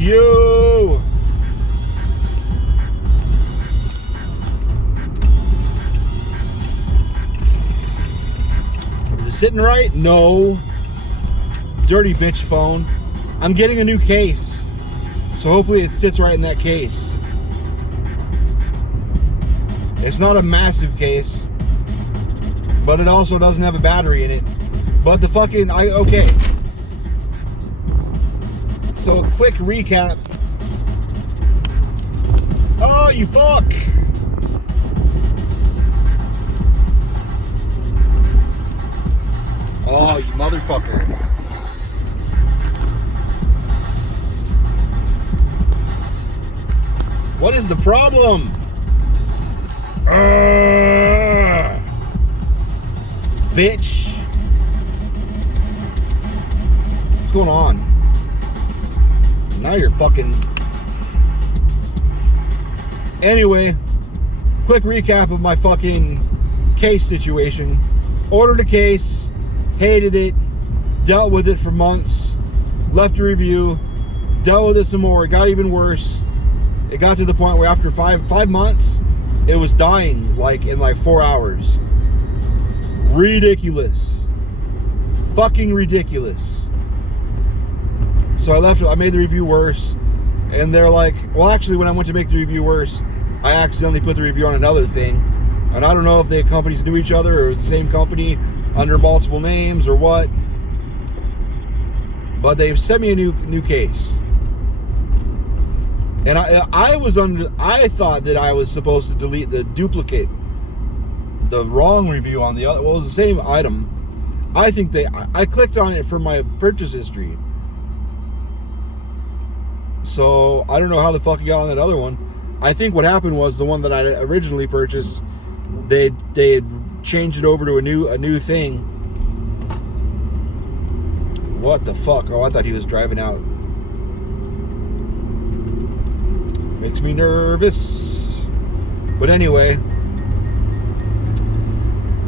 you. Is it sitting right? No. Dirty bitch phone. I'm getting a new case, so hopefully it sits right in that case. It's not a massive case, but it also doesn't have a battery in it. But the fucking, okay. So quick recap. Oh, you fuck. Oh, you motherfucker. What is the problem? Bitch. What's going on? Now you're fucking... Anyway, quick recap of my fucking case situation. Ordered a case, hated it, dealt with it for months, left a review, dealt with it some more, it got even worse. It got to the point where after five months, it was dying like in like 4 hours. Ridiculous. Fucking ridiculous. So I made the review worse, and they're like, well, actually, when I went to make the review worse, I accidentally put the review on another thing, and I don't know if the companies knew each other or it was the same company under multiple names or what, but they've sent me a new case. And I thought that I was supposed to delete the duplicate, the wrong review on the other. Well, it was the same item. I clicked on it for my purchase history. So I don't know how the fuck it got on that other one. I think what happened was the one that I originally purchased, they had changed it over to a new thing. What the fuck? Oh, I thought he was driving out. Makes me nervous. But anyway.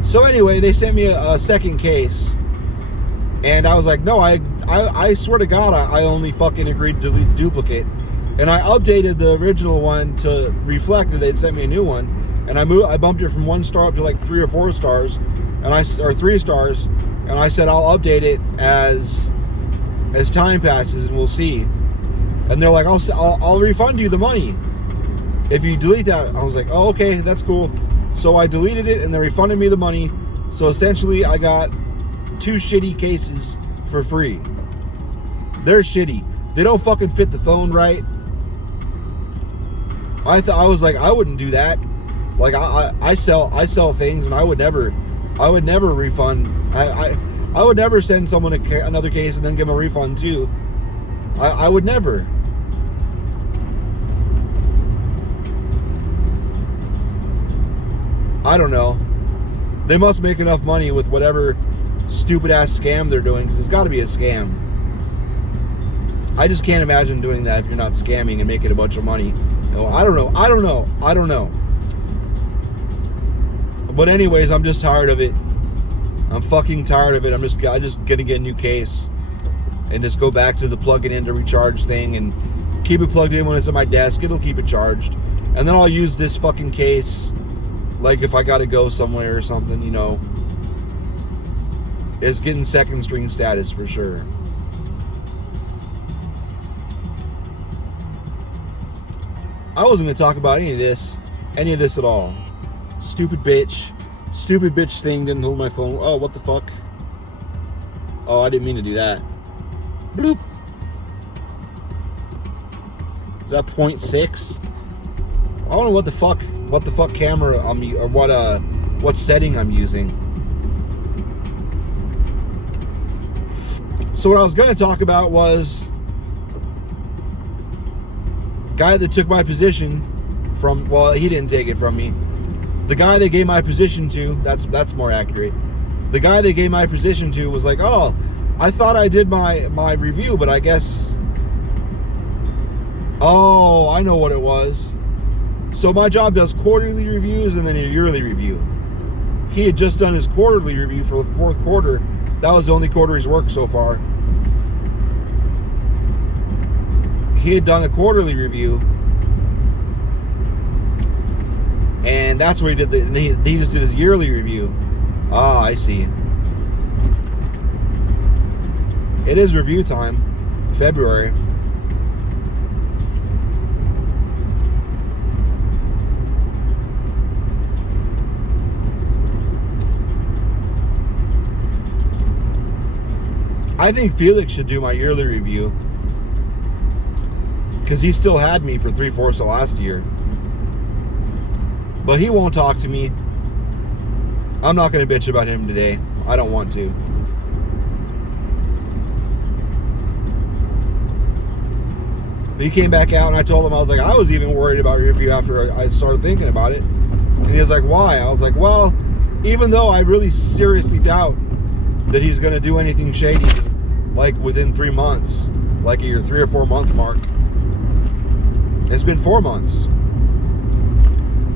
So anyway, they sent me a second case. And I was like, no, I swear to God, I only fucking agreed to delete the duplicate. And I updated the original one to reflect that they'd sent me a new one. And I bumped it from 1 star up to like 3 or 4 stars. Or 3 stars. And I said, I'll update it as time passes and we'll see. And they're like, I'll refund you the money if you delete that. I was like, oh, okay, that's cool. So I deleted it and they refunded me the money. So essentially I got 2 shitty cases for free. They're shitty. They don't fucking fit the phone right. I was like, I wouldn't do that. Like I sell things and I would never refund. I would never send someone another case and then give them a refund too. I would never. I don't know. They must make enough money with whatever stupid ass scam they're doing, because it's got to be a scam. I just can't imagine doing that if you're not scamming and making a bunch of money. No, I don't know. But anyways, I'm just tired of it. I'm fucking tired of it. I'm just gonna get a new case and just go back to the plug it in to recharge thing and keep it plugged in when it's at my desk. It'll keep it charged. And then I'll use this fucking case like if I gotta go somewhere or something, you know. It's getting second string status for sure. I wasn't gonna talk about any of this at all. Stupid bitch thing didn't hold my phone. Oh, what the fuck? Oh, I didn't mean to do that. Bloop. Is that 0.6? I don't know what the fuck camera I'm or what setting I'm using. So what I was gonna talk about was guy that took my position from, well, he didn't take it from me. The guy they gave my position to, that's more accurate. The guy they gave my position to was like, oh, I thought I did my review, but I guess, oh, I know what it was. So my job does quarterly reviews and then a yearly review. He had just done his quarterly review for the 4th quarter. That was the only quarter he's worked so far. he had done a quarterly review, and that's where he did he just did his yearly review. Ah, I see. It is review time, February. I think Felix should do my yearly review, because he still had me for 3/4 of last year. But he won't talk to me. I'm not going to bitch about him today. I don't want to. He came back out, and I told him, I was like, I was even worried about your review after I started thinking about it. And he was like, why? I was like, well, even though I really seriously doubt that he's going to do anything shady, like within 3 months, like your 3 or 4 month mark. It's been 4 months.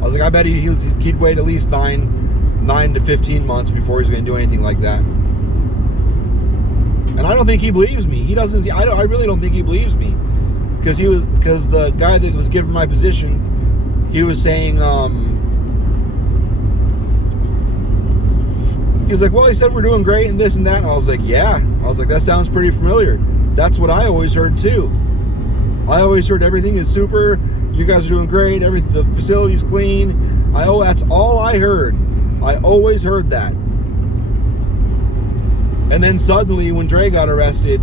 I was like, I bet he'd wait at least 9 to 15 months before he's going to do anything like that. And I don't think he believes me. He doesn't. I really don't think he believes me, because the guy that was given my position, he was saying, he was like, well, he said we're doing great and this and that. And I was like, yeah. I was like, that sounds pretty familiar. That's what I always heard too. I always heard everything is super. You guys are doing great. Everything, the facility's clean. That's all I heard. I always heard that. And then suddenly, when Dre got arrested,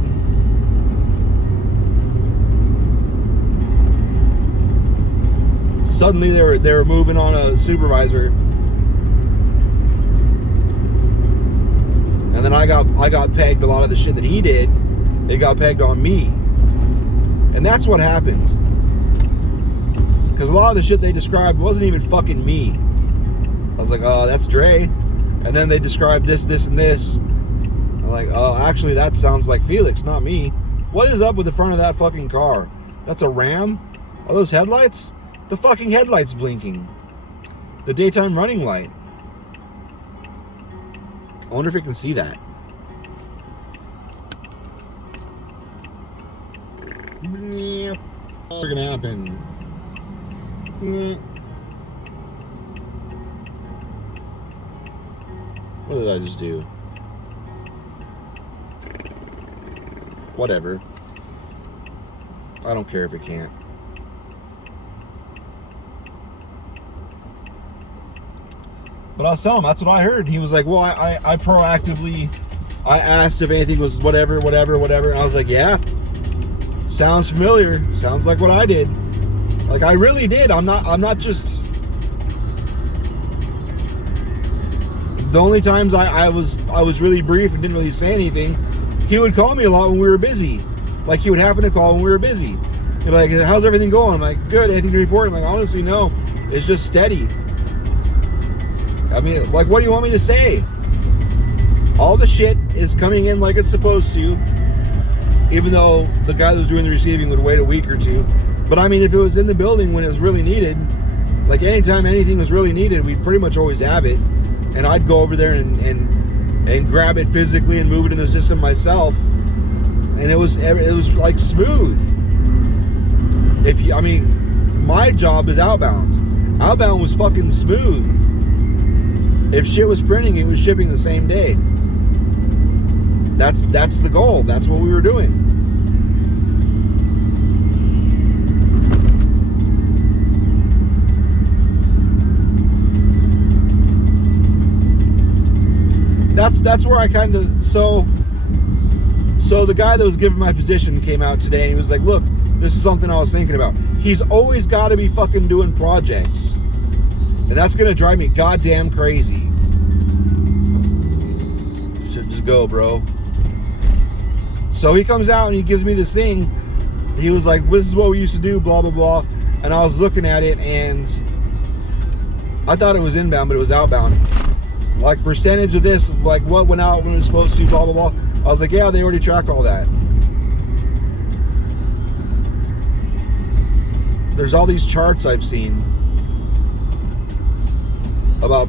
suddenly they were moving on a supervisor. And then I got pegged a lot of the shit that he did. It got pegged on me. And that's what happened. Because a lot of the shit they described wasn't even fucking me. I was like, oh, that's Dre. And then they described this, and this. I'm like, oh, actually, that sounds like Felix, not me. What is up with the front of that fucking car? That's a Ram? Are those headlights? The fucking headlight's blinking. The daytime running light. I wonder if you can see that. What's gonna happen? What did I just do? Whatever. I don't care if it can't. But I was telling him, that's what I heard. He was like, well, I proactively, I asked if anything was whatever. And I was like, yeah, sounds familiar. Sounds like what I did. Like, I really did. I'm not just, the only times I was really brief and didn't really say anything, he would call me a lot when we were busy. Like, he would happen to call when we were busy. He'd be like, how's everything going? I'm like, good. Anything to report? I'm like, honestly, no. It's just steady. I mean, like, what do you want me to say? All the shit is coming in like it's supposed to, even though the guy that was doing the receiving would wait a week or two. But I mean, if it was in the building when it was really needed, like anytime anything was really needed, we'd pretty much always have it. And I'd go over there and grab it physically and move it in the system myself. And it was like smooth. I mean, my job is outbound. Outbound was fucking smooth. If shit was printing, it was shipping the same day. That's the goal. That's what we were doing. That's where I kind of so the guy that was giving my position came out today and he was like, look, this is something I was thinking about. He's always got to be fucking doing projects. And that's going to drive me goddamn crazy. Should just go, bro. So he comes out and he gives me this thing. He was like, this is what we used to do, blah, blah, blah. And I was looking at it and I thought it was inbound, but it was outbound. Like, percentage of this, like what went out when it was supposed to, blah, blah, blah. I was like, yeah, they already track all that. There's all these charts I've seen about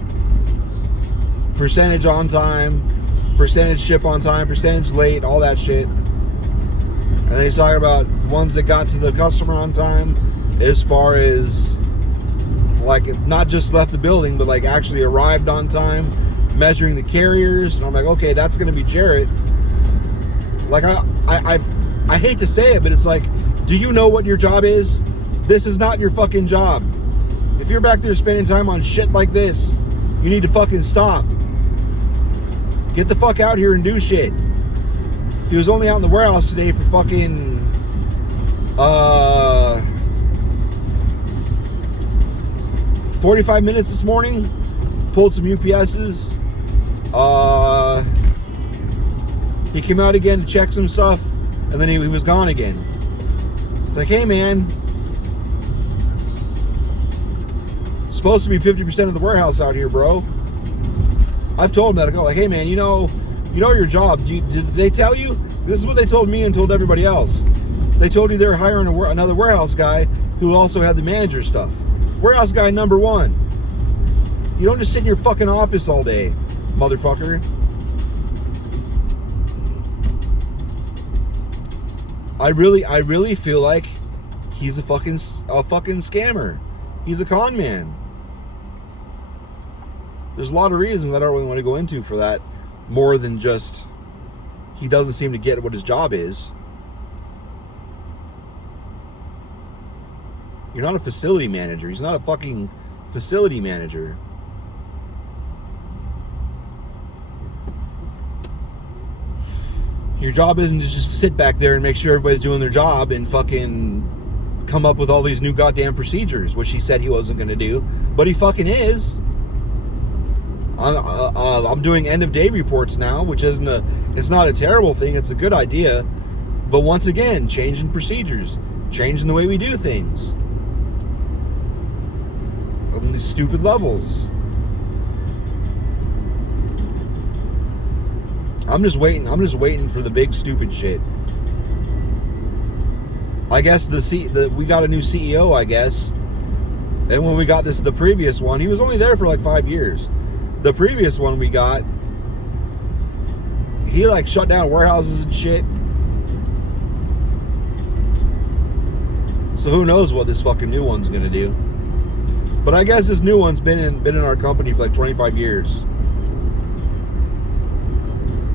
percentage on time, percentage ship on time, percentage late, all that shit. And And he's talking about ones that got to the customer on time, as far as like not just left the building, but like actually arrived on time, measuring the carriers. And I'm like, okay, that's going to be Jarrett. Like I hate to say it, but it's like, do you know what your job is? This is not your fucking job. If you're back there spending time on shit like this, you need to fucking stop. Get the fuck out here and do shit. He was only out in the warehouse today for fucking 45 minutes this morning. Pulled some UPSs. He came out again to check some stuff, and then he was gone again. It's like, hey man, supposed to be 50% of the warehouse out here, bro. I've told him that. I go like, hey man, you know your job. Did they tell you? This is what they told me and told everybody else. They told you they were hiring another warehouse guy who also had the manager stuff. Warehouse guy number 1. You don't just sit in your fucking office all day, motherfucker. I really feel like he's a fucking scammer. He's a con man. There's a lot of reasons I don't really want to go into for that, more than just he doesn't seem to get what his job is. You're not a facility manager. He's not a fucking facility manager. Your job isn't to just sit back there and make sure everybody's doing their job and fucking come up with all these new goddamn procedures, which he said he wasn't going to do, but he fucking is. I'm doing end of day reports now, which it's not a terrible thing. It's a good idea. But once again, changing procedures, changing the way we do things. On these stupid levels. I'm just waiting for the big stupid shit. I guess we got a new CEO, I guess. And when we got the previous one, he was only there for like 5 years. The previous one we got, he like shut down warehouses and shit. So who knows what this fucking new one's gonna do. But I guess this new one's been in our company for like 25 years.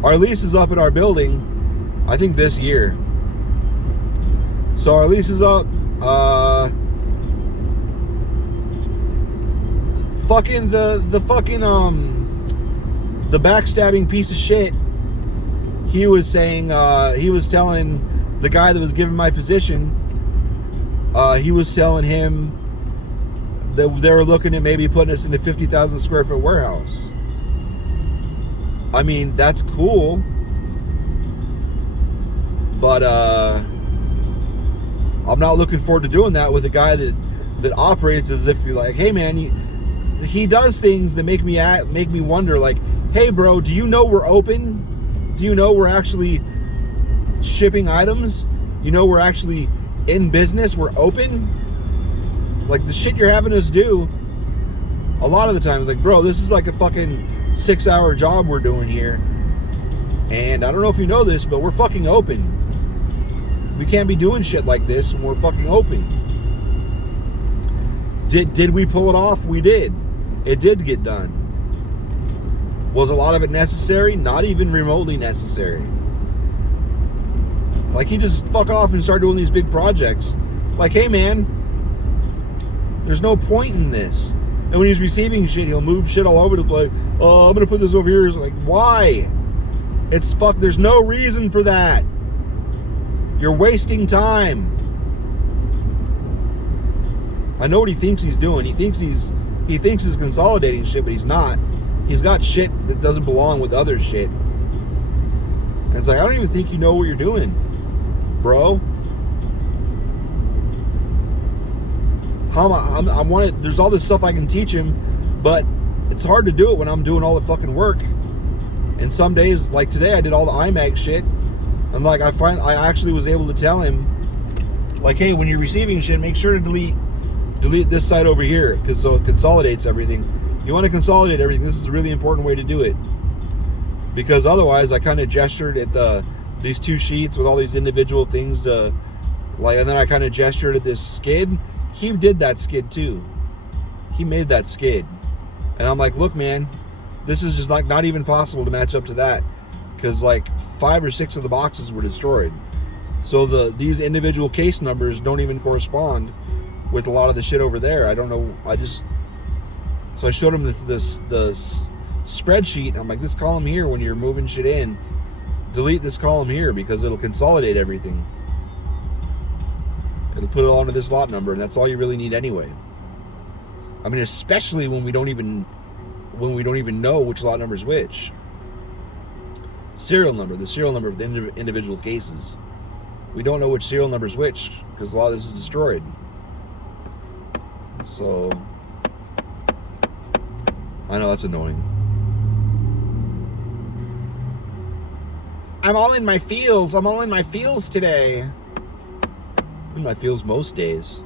Our lease is up in our building, I think this year. So our lease is up. The backstabbing piece of shit. He was saying, he was telling the guy that was giving my position, he was telling him that they were looking at maybe putting us in a 50,000 square foot warehouse. I mean, that's cool, but I'm not looking forward to doing that with a guy that operates as if you're like, hey man, he does things that make me wonder, like, hey bro, do you know we're open? Do you know we're actually shipping items? You know we're actually in business, we're open? Like the shit you're having us do, a lot of the times, like, bro, this is like a fucking 6-hour job we're doing here. And I don't know if you know this, but we're fucking open. We can't be doing shit like this when we're fucking open. Did we pull it off? We did. It did get done. Was a lot of it necessary? Not even remotely necessary. Like, he just fuck off and start doing these big projects. Like, hey man, there's no point in this. And when he's receiving shit, he'll move shit all over the place. Oh, I'm gonna put this over here. It's like, why? It's fuck. There's no reason for that. You're wasting time. I know what he thinks he's doing. He thinks he's consolidating shit, but he's not. He's got shit that doesn't belong with other shit. And it's like, I don't even think you know what you're doing, bro. There's all this stuff I can teach him, but it's hard to do it when I'm doing all the fucking work. And some days, like today, I did all the IMAG shit. And like, I actually was able to tell him, like, hey, when you're receiving shit, make sure to delete this side over here, because so it consolidates everything. You want to consolidate everything. This is a really important way to do it, because otherwise, I kind of gestured at the these 2 sheets with all these individual things to, like, and then I kind of gestured at this skid. He did that skid too. He made that skid. And I'm like, look, man, this is just like not even possible to match up to that, because like 5 or 6 of the boxes were destroyed. So these individual case numbers don't even correspond with a lot of the shit over there. I don't know. So I showed him the spreadsheet. I'm like, this column here, when you're moving shit in, delete this column here because it'll consolidate everything. It'll put it all into this lot number, and that's all you really need anyway. I mean, especially when we don't even know which lot number is which. Serial number, the serial number of the individual cases. We don't know which serial number is which because a lot of this is destroyed. So I know that's annoying. I'm all in my feels. I'm all in my feels today. I'm in my feels most days.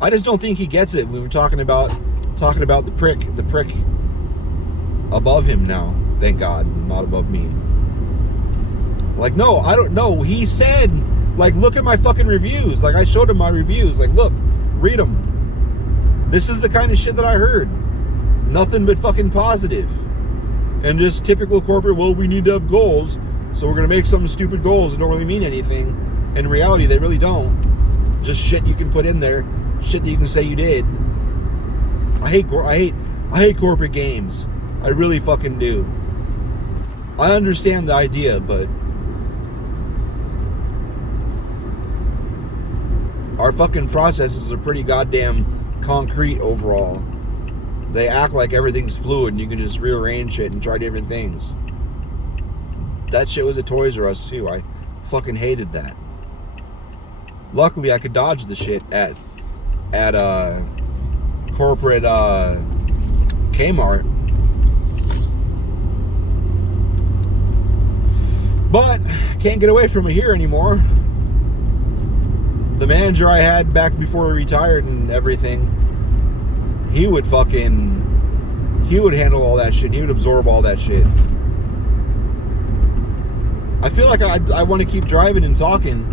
I just don't think he gets it. We were talking about the prick above him now. Thank God, not above me. Like, no, I don't know. He said, like, look at my fucking reviews. Like, I showed him my reviews. Like, look, read them. This is the kind of shit that I heard. Nothing but fucking positive. And just typical corporate, well, we need to have goals, so we're going to make some stupid goals that don't really mean anything. In reality, they really don't. Just shit you can put in there. Shit that you can say you did. I hate corporate games. I really fucking do. I understand the idea, but our fucking processes are pretty goddamn concrete overall. They act like everything's fluid and you can just rearrange shit and try different things. That shit was at Toys R Us too. I fucking hated that. Luckily, I could dodge the shit at corporate Kmart. But can't get away from it here anymore. The manager I had back before he retired and everything, he would handle all that shit. He would absorb all that shit. I feel like I want to keep driving and talking,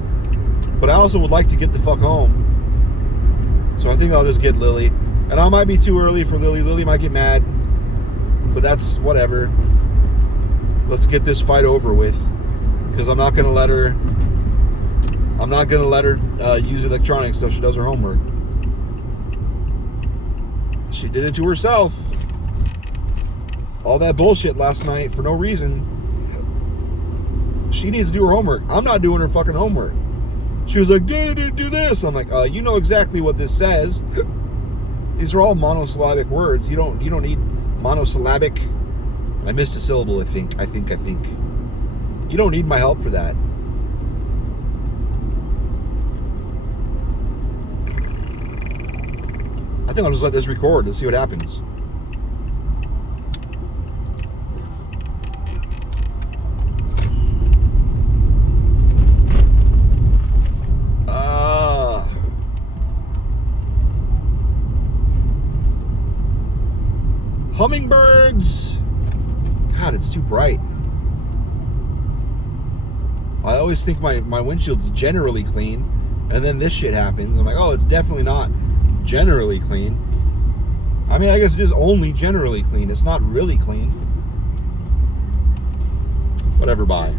but I also would like to get the fuck home. So I think I'll just get Lily. And I might be too early for Lily. Lily might get mad, but that's whatever. Let's get this fight over with, because I'm not gonna let her use electronics till she does her homework. She did it to herself. All that bullshit last night for no reason. She needs to do her homework. I'm not doing her fucking homework. She was like, do this. I'm like, you know exactly what this says. These are all monosyllabic words. You don't need monosyllabic. I missed a syllable, I think. You don't need my help for that. I think I'll just let this record and see what happens. Hummingbirds. God, it's too bright. I always think my windshield's generally clean, and then this shit happens. I'm like, oh, it's definitely not generally clean. I mean, I guess it is only generally clean. It's not really clean. Whatever, bye.